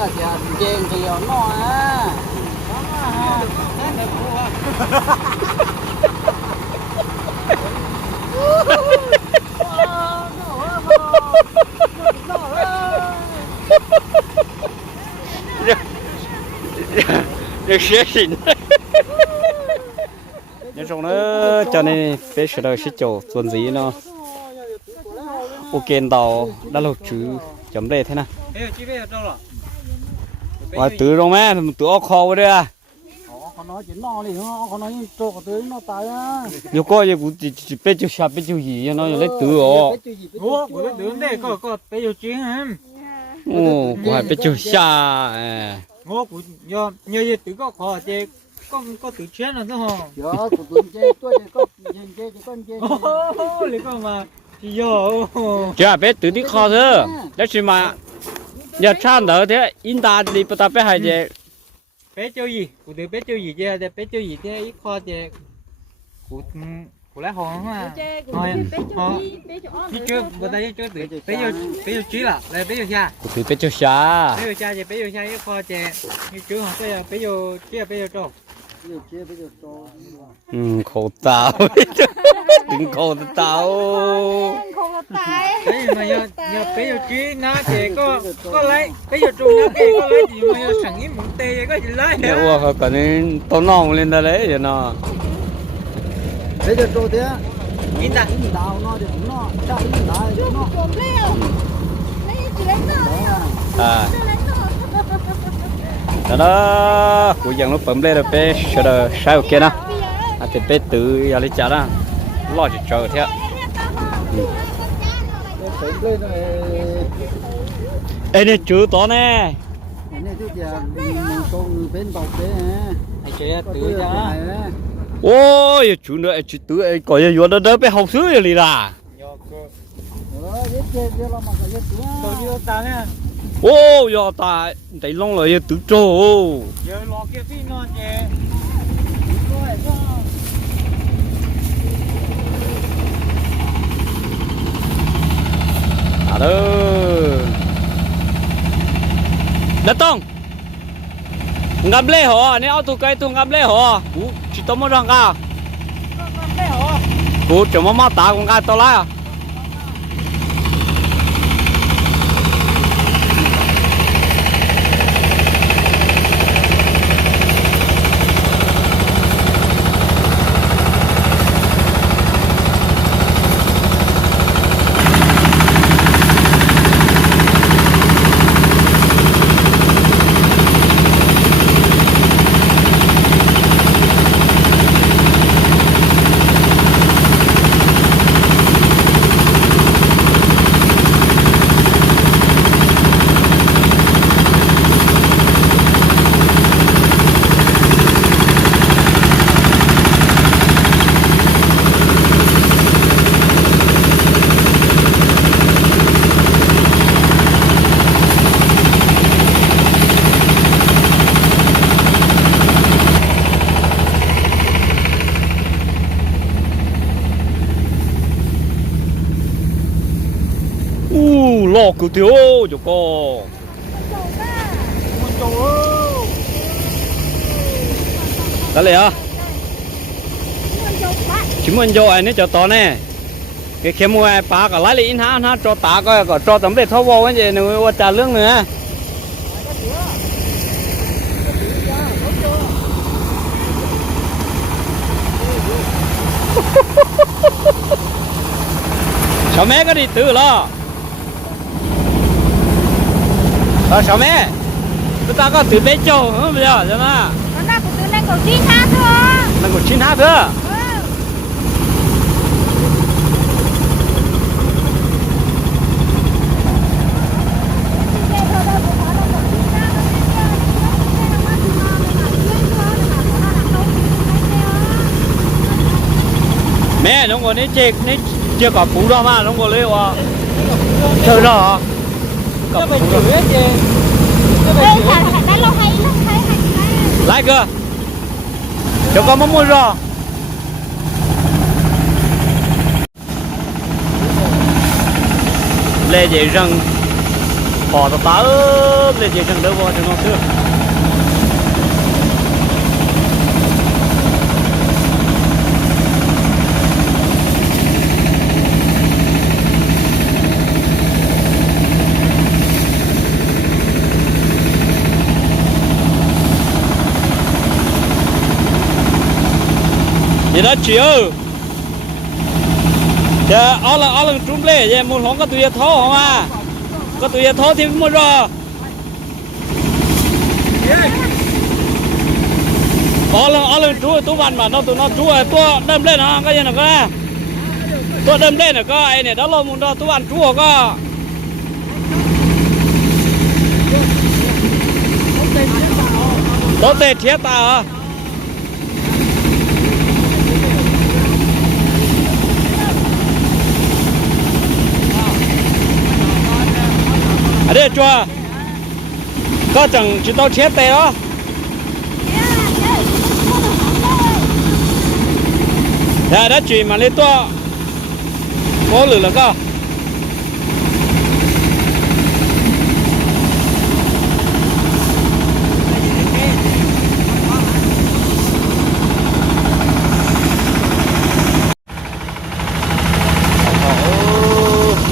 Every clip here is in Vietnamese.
là chả chèn thì nó à. Được xế xịn. Nhưng trong nó cho nên bé sẽ đợi sẽ chỗ tuần gì nó. Ok tàu đã lâu chứ chấm đề thế nào Đâu và từ rồi mẹ? Từ ô kho vào đây à? Nói chuyện nó thì nó nói cho tới nó tài á. Coi như cũng chỉ chỉ chưa bé chưa gì nó lấy cái tướng đây có có bé chưa xa à. Ngô do nhờ gì tự có khó chứ có có tự chuyến rồi thôi hả? giờ của tôi chơi tôi chơi có chơi chơi con chơi Ô, lấy con mà chỉ chứ à bé từ tí kho thôi đó chỉ mà giờ chăn đỡ thế in ta đi bắt ta bé hay gì bé chơi gì? Của tự bé chơi gì chứ? Bé chơi gì chứ ít khó chứ? Của của lá hòn hả? Thôi, thôi. Đi chưa? Bữa tay chưa tự bé giờ bé giờ chí là, đây bé giờ xa. của từ bé chưa xa Bé giờ xa thì bé giờ xa ít khó chứ. Như chú họ bây giờ bé giờ chí là bé giờ trâu. Ừ khổ tao. Đừng khổ tao. Đấy mà giờ giờ bây giờ chỉ nó chỉ có có lấy bây giờ trùng nó kia có lấy gì mà giờ sẵn ý muốn tê có gì lấy Dạ ủa còn nên tao non lên đây đấy vậy nó bây giờ cho thế in ta in đào nó thì nó cha in đào thì nó à đó đó. Của dân nó bấm lên rồi bé sợ là sao ok nè à thì bé tự giờ lấy chả đó. Lo cho chờ thế phải lên ừ. ê này chữ to nè. Mình con bên thế chơi ôi chú nữa chú tự ấy có gì đó đó, bé học thứ gì là. Rồi kênh Ghiền Mì Gõ Để không bỏ lỡ những video hấp dẫn ô giờ ta thấy long rồi tự trâu giờ lo kia phi non chứ à đó đất tông. Ngắm lê hổ này ao tụ cây tụ ngắm lê hổ cú chỉ tao muốn răng cả cú chỉ mau ta cũng cái tao lại à u lo cứ thiếu cho cô đó là à? Chỉ muốn cho anh ấy cho to nè. Cái khi mua ai phá cả lái lên ha ha cho tá coi, có cho tấm để thâu vô cái gì nữa qua trả lương nữa. Sao mẹ có đi từ lo. Ờ sao mẹ. Chúng ta có tự bé châu không bây giờ cho nó nó còn chín hát nữa mẹ nó còn đi chơi đi chưa có phú đâu mà nó còn lấy à chơi đó hả nó phải chửi phải chửi lại cơ. Cho con mắm mua rồi lê dậy răng. Bỏ tao ớt lên chỉ chẳng đâu vào cho nó chưa vậy đó, chị ơi. Dạ ở là ở là trúng lệ dạ muốn không có tụi thô không à? Có tụi thô thì mua rồi. Ở là ở là chú tú văn mà, nó tụi nó chú ơi tua đâm lên hả? Cái gì nào cái tôi đâm lên là có ai này đó là muốn đó tú văn chú có tốt tệ thiết ta hả? Ở đây cho có chẳng chỉ tao chết tay đó. Dạ đã chuyển mà lấy to. Có lửa là có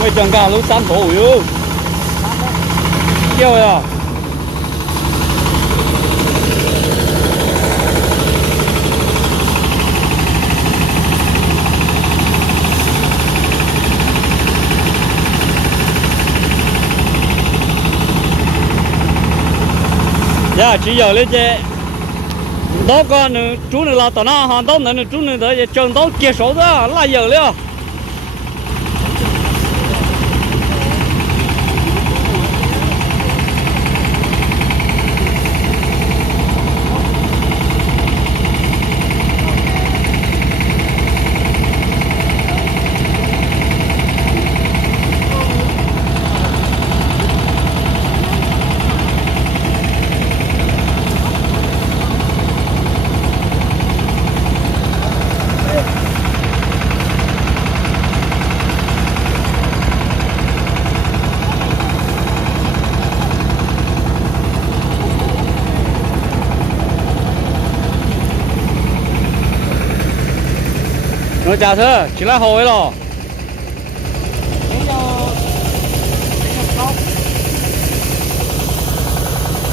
mấy chân cao lúc sáng yếu yêu rồi à? Dạ chỉ giờ lên chơi đó con, chú này là tao nó hàng đó nữa chú này đó trường đó kia số đó, là giờ liền à? Chào thưa chỉ là hồi rồi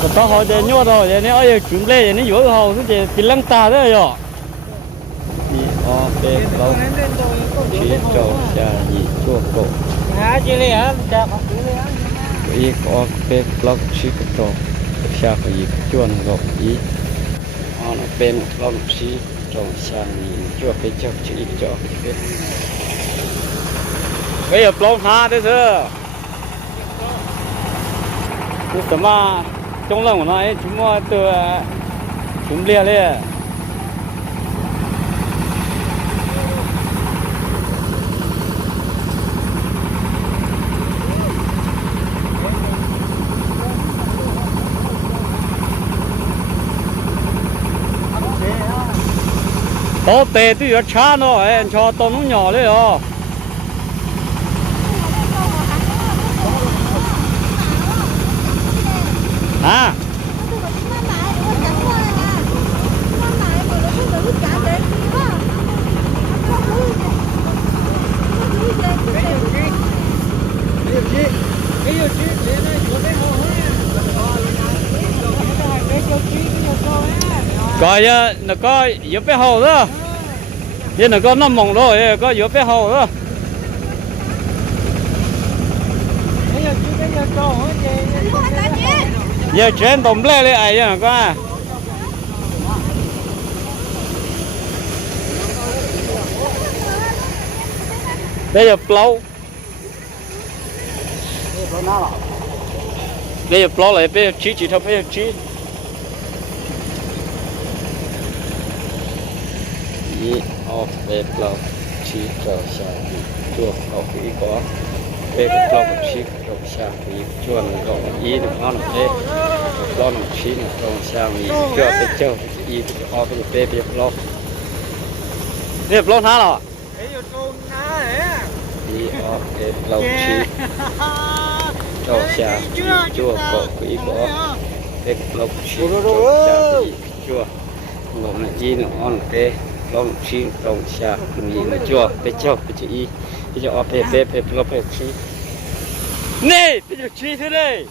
có tao hỏi để nhua rồi để nó ở chúng lê để nó dối hồ cứ chỉ bị lăng tà đấy rồi. Gì o b lâu. Chỉ trâu cha gì chua cổ à chị lì á cha học chữ lì á y o b lâu chỉ trâu cha có gì chua nó gọc y o nó bên lâu chỉ trâu cha gì chua cái chậu chỉ cho cái bây giờ plong ha đấy thưa cái 什么 trong lòng của nó ấy chúng mua từ chúng lia lia to tệ tuy ở cha nó ấy cho to nó nhỏ đấy rồi à coi nhá nó có yếu bé hồ đó. Giờ nó có năm mỏng rồi có yếu bé hồ đó. Giờ chuyện tổng lệ lệ ấy nhá có à? Bây giờ plau bây giờ plau lại bây giờ chỉ chỉ thôi bây giờ chỉ นี้ออกเวกลอกชีกับชาบีช่วงออกอีกอเวกลอกชีกับชาบีช่วงออกอีนห้อนเอ๊ะลอกชีกับชาบีก็เป็นเจ้าอีออกเป็นเปเปีกล็อกเรียบร้อยท่าหรอไอ้อยตรงน้าเนี่ยอีออกเวกลอกชีกับชาบีช่วงออกอีกอเด็กเราชีกเราชาบีชัวงลงนะจีนอ่อนเต long chi, long xia ni nó chua bếp chua bếp chi y bếp cho bếp bếp bếp lộc bếp chi. Nè bếp cho chi thế đây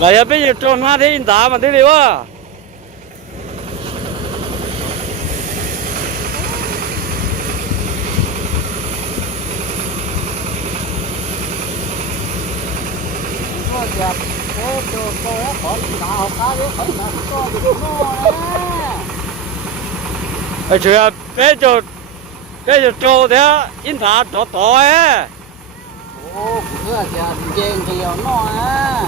là ya bây giờ tròn hoa thế in đá mà thế đi quá nó đẹp thế cho có khỏi nào cá đấy khỏi nào cho được nó ở chỗ bây giờ bây giờ trâu thế in đá to to ấy ô cứ là giờ chèn thì nó à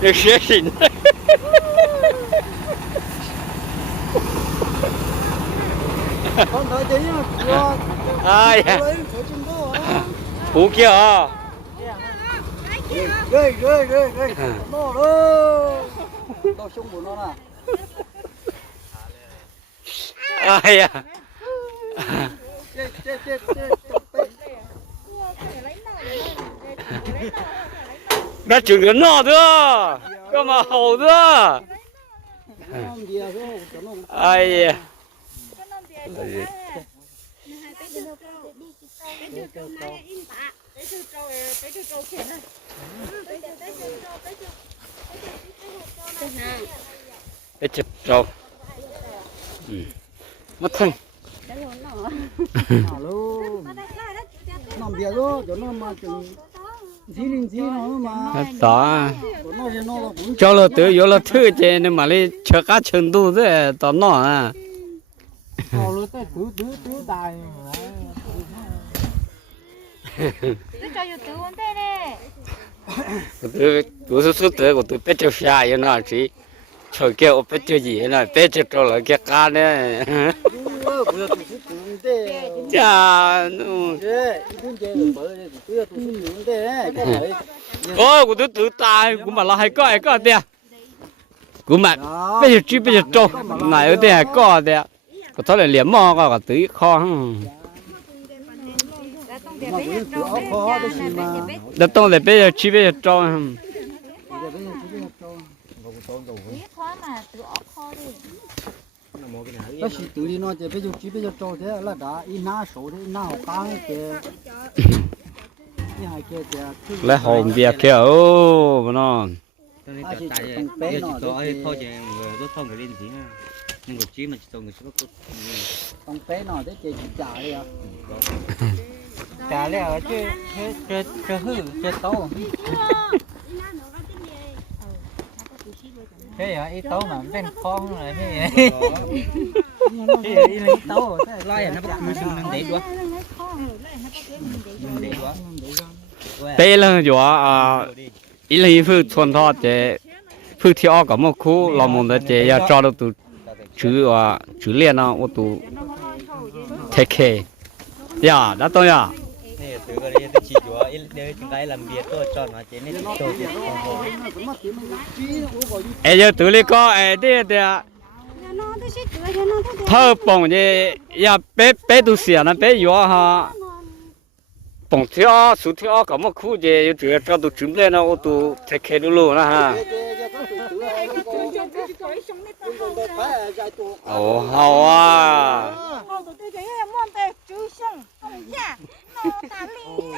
được xế xịn con thấy tí ai? Chân đó phú kia à ghê ghê ghê ghê. Nó đó. Đâu xuống của nó ai à? Chết chết chết chết chết nó chừng cái nọ nữa. Cơ mà hầu nữa. Gì à, nó ai à cái chụp trâu ừ. mất thân nào luôn nằm bia đó cho nó mà chừng gì linh gì nó mà đó của nó thì nó là cũng cho là tự yếu là thứ chế nên mà lấy chờ cá chân tu thế đó nó à Ờ, luôn tới tứ tứ tứ tài tôi tôi số số tự của tôi biết cho xa vậy nó chỉ chờ kia ở biết cho gì nó biết cho cho là cái cá thế chà nó thế thế thế cái ôi của tôi tự tài của mà là hay có hay có tiền của mà bây giờ chỉ bây giờ trâu. Này ở đây có tiền có thôi là liếm mò có cả tứ kho mà đó tông là bây giờ chỉ bây giờ giờ bây giờ chỉ cho tự đi nó chỉ bây giờ chỉ bây giờ cho thế là đã in na số thế na học cái lấy hồn bia kia ô nó Cho nên À, cả chị tại trồng bé giờ nọ chỉ có thì- ai thôi thì người tốt không người lên gì ha nhưng người chỉ mà chỉ có người chỉ có con bé nó thế chỉ chỉ trả đi à trả lẽ chứ chứ chứ chứ hư chứ tấu thế à ít tấu mà bên con rồi thế thế ít lấy tấu thế lai nó bắt mình đừng để đuối đừng để đuối bây giờ giờ à ý là phụ thuần thọ chế phụ theo có một khu làm một cái chế ya cho được tụ chữ à chữ liên à ô tụ take care ya đã tôi ya nè từ cái đấy chỉ chúa để chúng ta làm việc tôi cho nó chế nên tôi đi ai giờ tự lý có ai đây đây thơ bông gì ya bé bé tu sửa nó bé yếu ha bông theo số theo có một khu gì chủ yếu cho tụ chữ liên à ô tụ take care luôn ha 哦，好啊。我都对这些梦在就想放假，我打零的。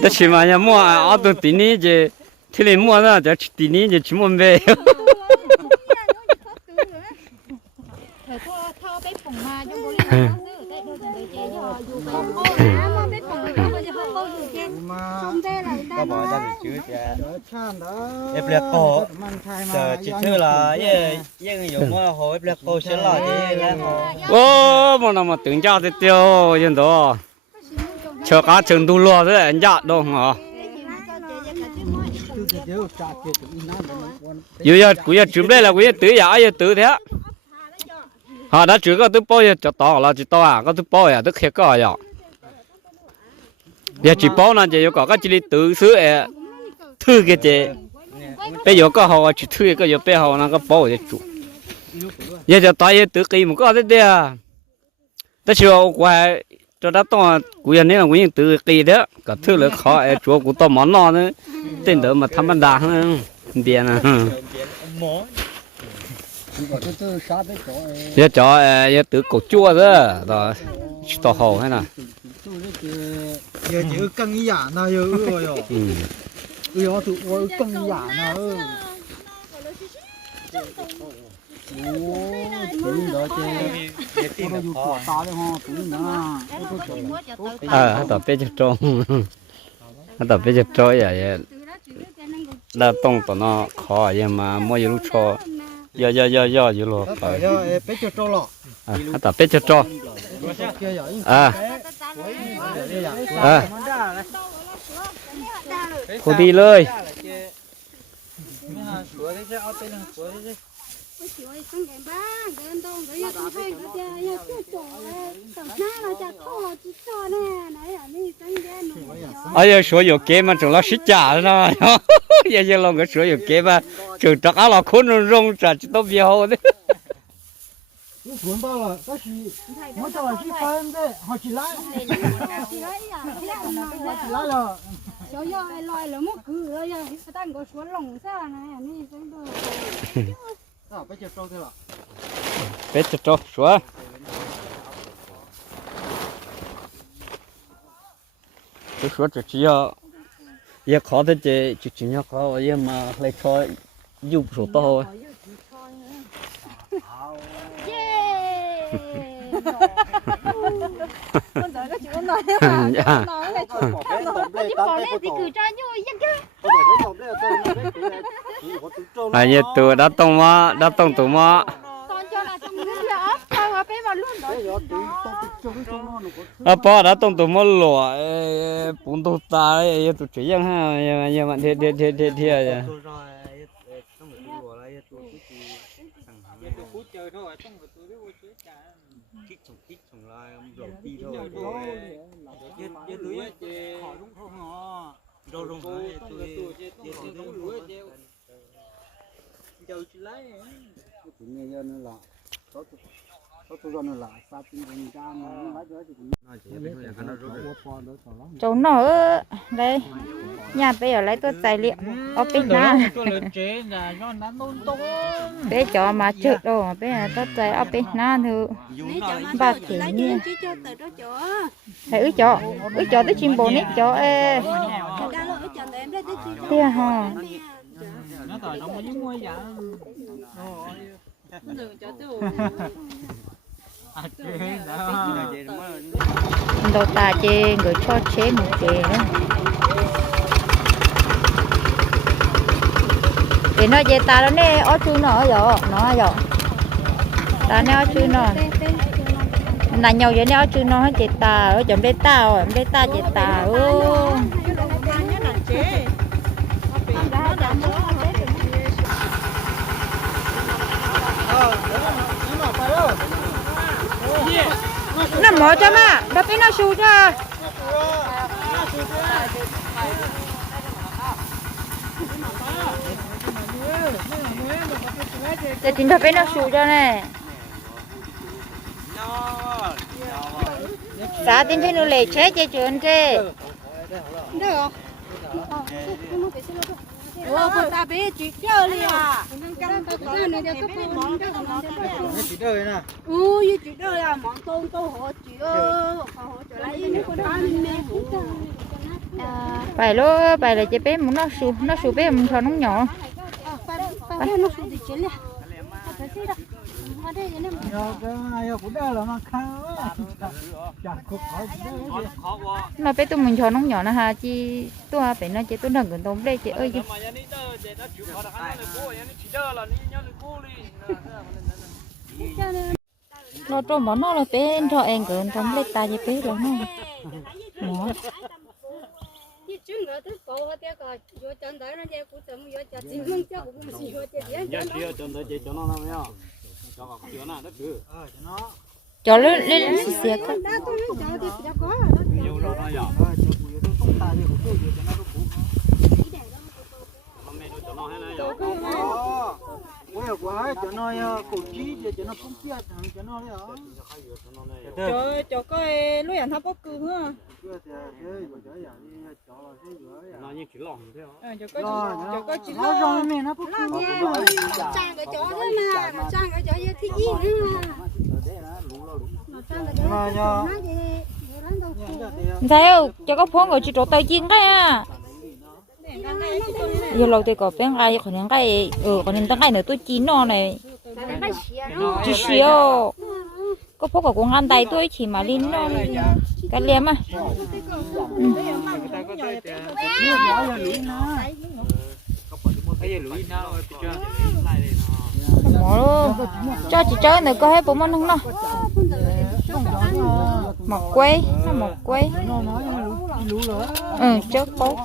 这起码要摸啊，阿都第二节，天天摸那这第二节去摸呗。เออเขาเขาไปผงมาจนบริเวณเด้อได้ดูจังเลยเจ๊ยออยู่ไป có bỏ ra được chứ cha? Đỡ chan đó Ép liệt cổ. giờ chỉ chưa là nhưng dùng hồ em ép cô sẽ là đi là ô mà nó mà tưởng cho thì tiêu yên đó chờ cá chừng tu lo thế anh dạ đâu hả Chú giờ giờ cũng giờ chụp đây là cũng giờ tứ giả giờ tứ thế. Họ đã chụp có tứ bao giờ cho to là chỉ to à có tứ bao giờ à, tứ khét có à dạ giờ chỉ bao nè giờ có cái chỉ tự sửa à thứ cái gì bây giờ có họ chỉ thứ cái giờ bây học nó có bao để chú, dạ, giờ giờ tại giờ tự kỳ một cái đấy à. Tất nhiên qua cho đã to cú nhân này nguyên tự kỳ đó. Cả thứ là khó à dạ, dạ, chúa cũng to món nó nữa tên đó mà tham ăn đàng nữa biển à giờ cho giờ tự cổ chua đó. Đó to học hay nào? 也就更一ย那又饿哟，อยู่เอมอ呦，都我更一样那饿，哦，ตัวนี้เหรอเจ๊ตัวเราอยู่ปวดตาเลยฮะตัวนี้นะเออถ้าต่อไปจะจงถ้าต่อไปจะจอยอะเย่ะแล้วต้องต่อเนาะขอเยอะมาไม่รู้ชอ ย่อย่อย่อย่อยู่หลอกไป rồi giờ bé chuột trâu lọ อะฮัตตาเป็ดจะจอ kia giờ ít อ่า đây giờ อ่าพอดีเลย สวยที่เอาไปหนึ่งสวยที่ 我喜欢上点吧，人都人家都会个家要做做嘞，等下了家做只做呢，哪有你上点呢？ ở giờ sửa nhiều kế mà chúng nó xích trả nó giờ giờ lòng cái sửa nhiều kế mà chúng chắc là khôn nó rong trả chỉ tao bia hồ đấy 你准到了，但是我叫了几分的，好起来，起来呀，起来好起了，来了。小要爱来了，么个呀，但我说弄啥呢？你真的。 À bây giờ trâu thế là bé cho cho sửa cái sửa cho chỉ ờ giờ khó thế chị chỉ chỉ nhớ khó giờ mà lấy cho giúp số to thôi Yeah. con đợi cái chuyện nói mà Dạ. nói cái chuyện nó có chỉ bỏ lên thì cứ cho như vậy chứ bây giờ cái trâu đấy tôi nói đấy chỉ có tự trâu à giờ tụi đã tông mà đã tông tụi mà là à bỏ đã tông tụi mà lụa bốn tụi ta ấy tụi chỉ rằng ha giờ giờ mà thế thế thế giờ tôi rồi giờ giờ hả giờ giờ lấy tự nhiên giờ nó là có chỗ ở đây. Nhà bây giờ lấy tôi tài liệu. Ở bên na cho mà chữ đồ bé là tôi tài ở bên na thử ba kiểu như chứ cho từ đó chỗ ứ cho tới chim bồ nít cho ê. Ra là nó đừng cho tôi à chế đó. đồ ta chê người cho chế một chê nữa thì nó về ta nó nè ở chú nó rồi nó rồi ta nè ở chú nó. Là nhau vậy nè ở chú nó hết chị ta ở chồng đây ta rồi đây ta chị ta ô nó mở cho mà đó bên nó sụt ra để chính đó bên nó sụt ra nè. Xã tin trên nó lệ chế chế chuyện chế được. Ủa, cô ta bé chị chơi đi à. Cái này cho cái món cho con nó nó chỉ đời nè Ui, chị đời à, món tôm tô hộ chị ơi. Họ hỗ trợ lại cho con ăn nè. bài lô bài là chế bé muốn nó sụt nó sụt bé muốn cho nó nhỏ Phải nó xuống thì chế liền. Phải nó bé tôi mình cho nó nhỏ nó ha chi tôi bé nó chế tôi đừng cần tôm đây chị ơi. để nó chỉ trộm bỏ nó là bé cho em cần tôm đây ta chế bé rồi nó tiếc rồi vô chân tới chỉ tới cho nó. làm nhau cho học chưa nào đất cứ ờ cho nó cho lên lên xì xì cái nó có nhiều rồi nó giờ ờ cho bùi nó không tài thì cũng tôi cho nó cho nó Ờ, nó ờ, nó nó coi lúc ăn thắp bốc thế thế rồi nó như chỉ lòng thế hả cho Lo cho chỉ lo. rồi mẹ nó lo gì trang cái chó thế mà mà trang cái chó như thì gì nữa mà. Trang cái cho nó gì nó đâu không cho có phong rồi chỉ chỗ tay chiên cái à giờ lâu thì có bên ai còn những cái ừ còn những cái nữa, tôi chín nó này. Chỉ xíu. Có phố của con ăn tay tôi, chỉ mà lên nó cái liếm à mỏ cho chị chơi nữa, có hết bốn món không nó mọc quế nó mọc quế ừ chớ cố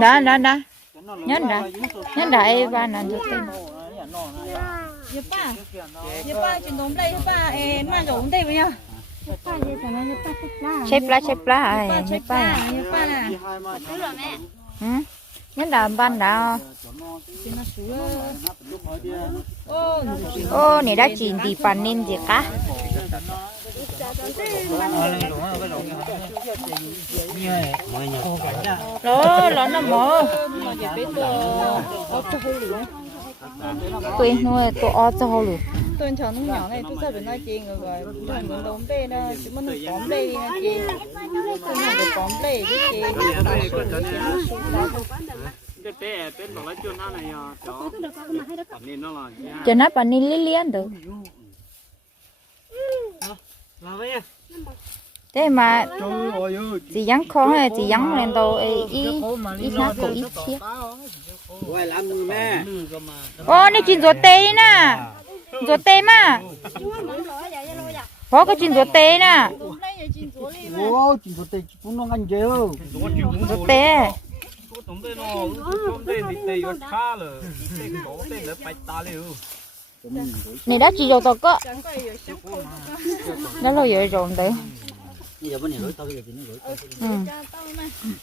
đã đã đã. Nhớ đã. Nhớ đã ai ba nè cho tên. Ba, giúp ba chuyển động đây, giúp ba, em mà giống thằng nó bắt cái lá xếp lá. Lá ai Ba nhớ chết ba nè. ừ nhớ đã ban đã nó lúc hỏi đi Ô, ô này đã chỉ đi bàn nên gì cả đó đó nó mỏ tôi nuôi tôi ở cho họ luôn tôi chọn nó nhỏ này, tôi sẽ bên nói chuyện rồi rồi. Tôi muốn đóng đây nó, chỉ muốn được bóng đây nha chị. Tôi muốn được bóng đây chứ chị. cho nó cho nên cho bàn nên liên liên được. Làm vậy thế mà chỉ dán khó hay chỉ dán lên đầu ý ý ý nó cũng người mẹ? Ô này chuyện ruột tê nè ruột tê mà có cái chuyện ruột tê nè. Rồi ô chỉ có thể cũng nó ăn dơ ruột tê. Này đã chỉ rồi tao có nó lo vậy rồi đấy. Rối ừ.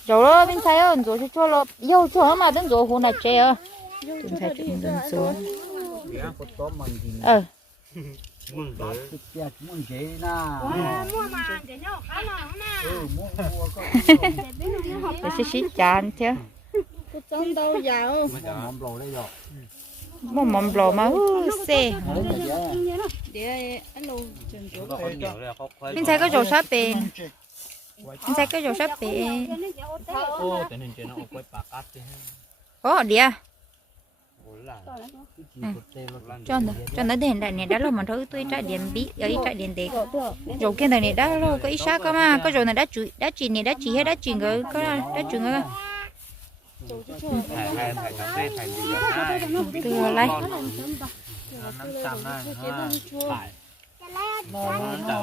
Rồi đó bên thấy ơn rồi cho lo yêu cho mà đến rồi hồ này chơi ơ bên thấy chuyện đến rồi có tóm mình thì ờ mừng tới cái kia muốn dễ na mua mà để nhau khá là mà ừ mua mua có để xí xí chán chứ Tôi trong đâu giàu. mắm lồ đây rồi mà mầm lò mà hú xe đấy là dễ Để anh đâu chuyển chỗ. nó còn nhiều là khó khoái bên thấy có dầu sáp bền bên thấy có dầu sáp bền ô tình hình chuyện nó quay bạc cát thế có đĩa ủa là cho nó cho nó đèn đại này đã lâu mà thôi, tôi trả điện bí ở ý trả điện để rồi cái này đã lâu có ít sao cơ mà, có rồi này đã chỉ đã chỉ này, đã chỉ hết, đã chỉ rồi có đã chỉ rồi thầy thầy thầy thầy thầy gì vậy từ lại năm này phải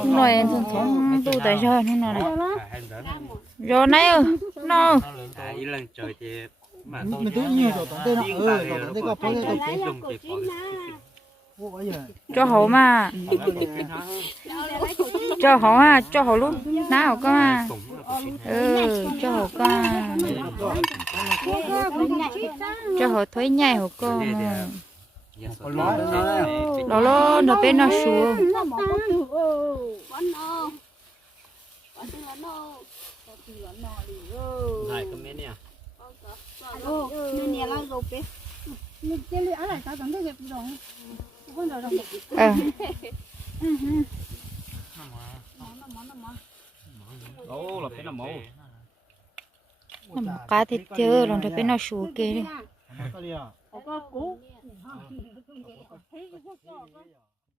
nói thằng sống tu tại sao nó này rồi này nó à mình nhiều rồi tên nó rồi tên có phải cái cái có cho hậu mà. Cho hậu à cho hậu luôn. Nào cơ mà. Ừ cho hậu cơ mà. cho hậu thuế còn nói nó đó lo nó bên nó xuống có từ quán nó có từ quán nó đi ô này cái mấy nè ô nên nhà lang rồi bé nhưng cái lưỡi này sao tận cái gì rồi không rồi rồi ờ ô là cái là mẫu nó một cá thịt chưa rồi nó bên nó xuống kia đi cái gì à có cú